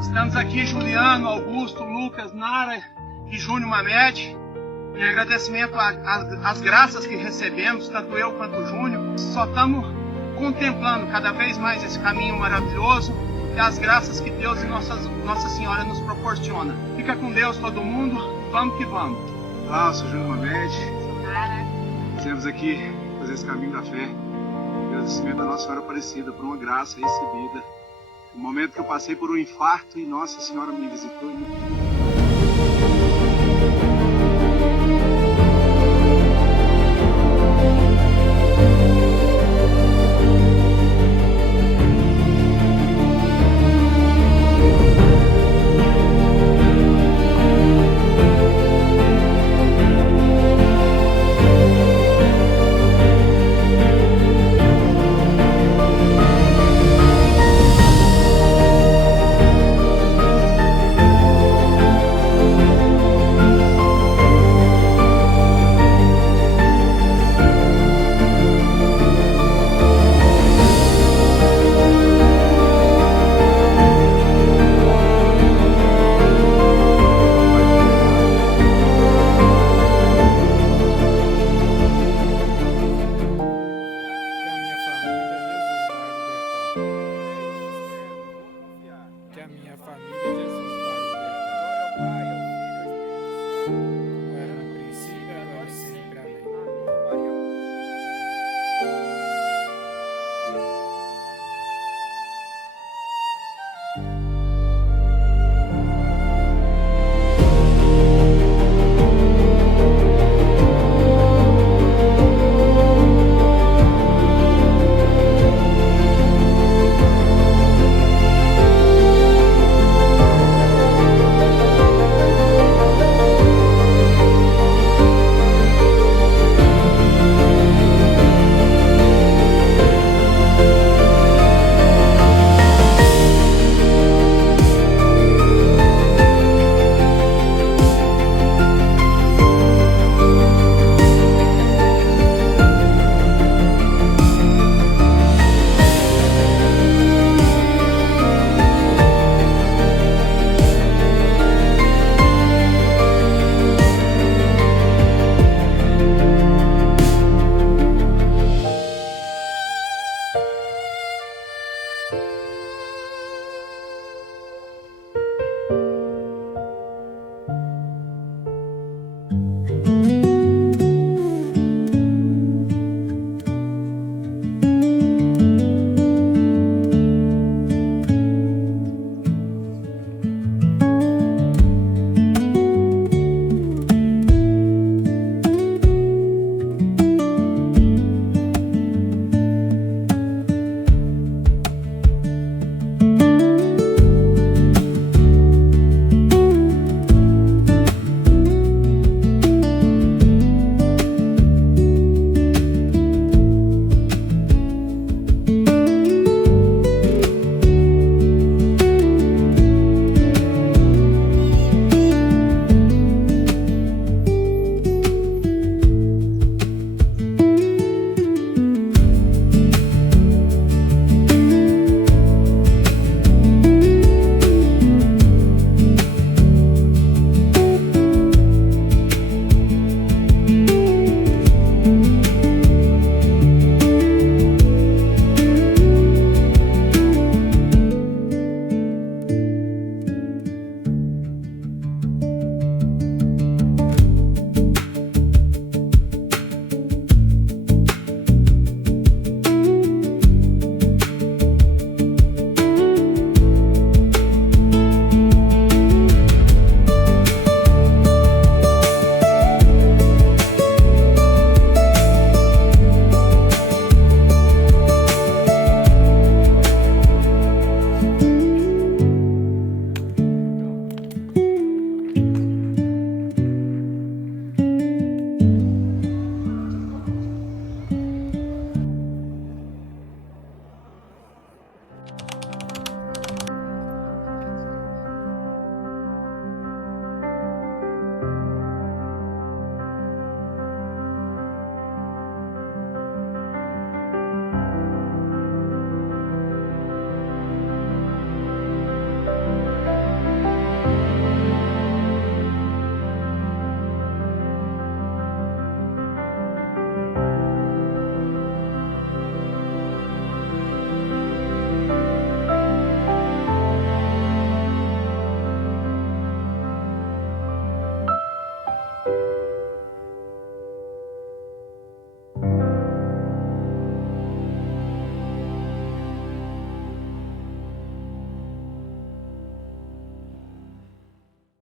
Estamos aqui, Juliano, Augusto, Lucas, Nara e Júnior Mamed, em agradecimento às graças que recebemos, tanto eu quanto o Júnior. Só estamos contemplando cada vez mais esse caminho maravilhoso e as graças que Deus e Nossa Senhora nos proporciona. Fica com Deus todo mundo, vamos que vamos. Olá, eu sou Júnior Mamed. Sou Cada. Estamos aqui fazer esse caminho da fé. Agradecimento à Nossa Senhora Aparecida por uma graça recebida. No momento que eu passei por um infarto e Nossa Senhora me visitou e me